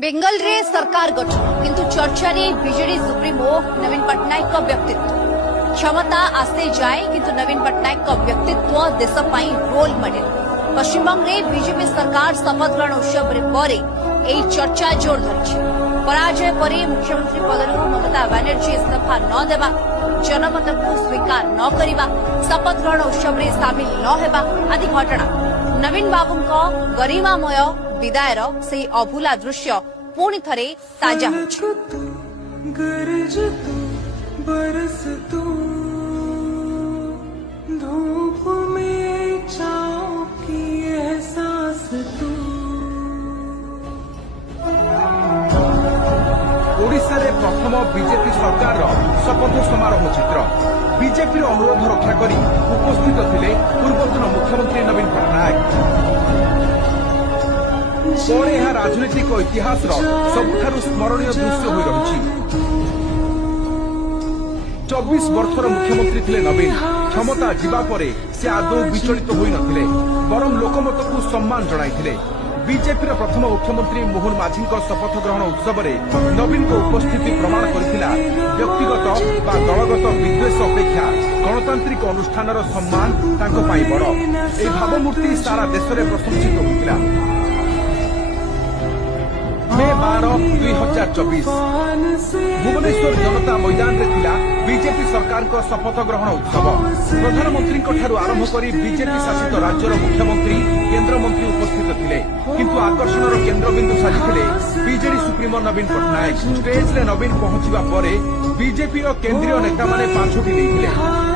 बेंगल रे सरकार गठन किंतु चर्चा रे बीजेडी सुप्रीमो नवीन पटनायक का व्यक्तित्व क्षमता आस्ते जाए किंतु नवीन पटनायक का व्यक्तित्व देश पाई रोल मॉडल पश्चिमबंग रे बीजेपी सरकार शपथ ग्रहण उत्सव पर चर्चा जोर धरी पराजय पर मुख्यमंत्री पदरू ममता बनर्जी इस्तीफा न देवा जनमत को स्वीकार न करवा शपथ ग्रहण उत्सव में सामिल न हेबा आदि घटना नवीन बाबू गरिमामय विदायर से अभूला दृश्य पुणी थरे ताजा धूप में चाव की एहसास ओडिशा रे प्रथम बीजेपी सरकार शपथ समारोह चित्र बीजेपी अनुरोध रक्षा कर उपस्थित थिले पूर्वतन मुख्यमंत्री नवीन पटनायक पर यह राजनीतिक इतिहास सबुठारु स्मरणीय दृश्य हो रही 24 वर्षर मुख्यमंत्री थिले नवीन क्षमता जीवा परे से आदौ विचलित होई नथिले बरं लोकमत को सम्मान जणाइथिले बीजेपी प्रथम मुख्यमंत्री मोहन माझी शपथ ग्रहण उत्सव में नवीन को उपस्थिति प्रमाण करथिला व्यक्तिगत बा दलगत विद्वेष अपेक्षा गणतांत्रिक अनुष्ठान सम्मान तांको पाई बड़ ए भावमूर्ति सारा देश में प्रशंसित होइतिला मे 12 2024 भुवनेश्वर जनता मैदान में थिला बीजेपी सरकार को शपथ ग्रहण उत्सव प्रधानमंत्री आरंभ कर बीजेपी शासित राज्यर मुख्यमंत्री केन्द्रमंत्री उपस्थित थिले किंतु आकर्षण केन्द्रबिंदु साजिले बीजेडी सुप्रीमो नवीन पटनायक स्टेज रे नवीन पहुंचवा पर बीजेपी केन्द्रीय नेता माने पांचोटी लेथिले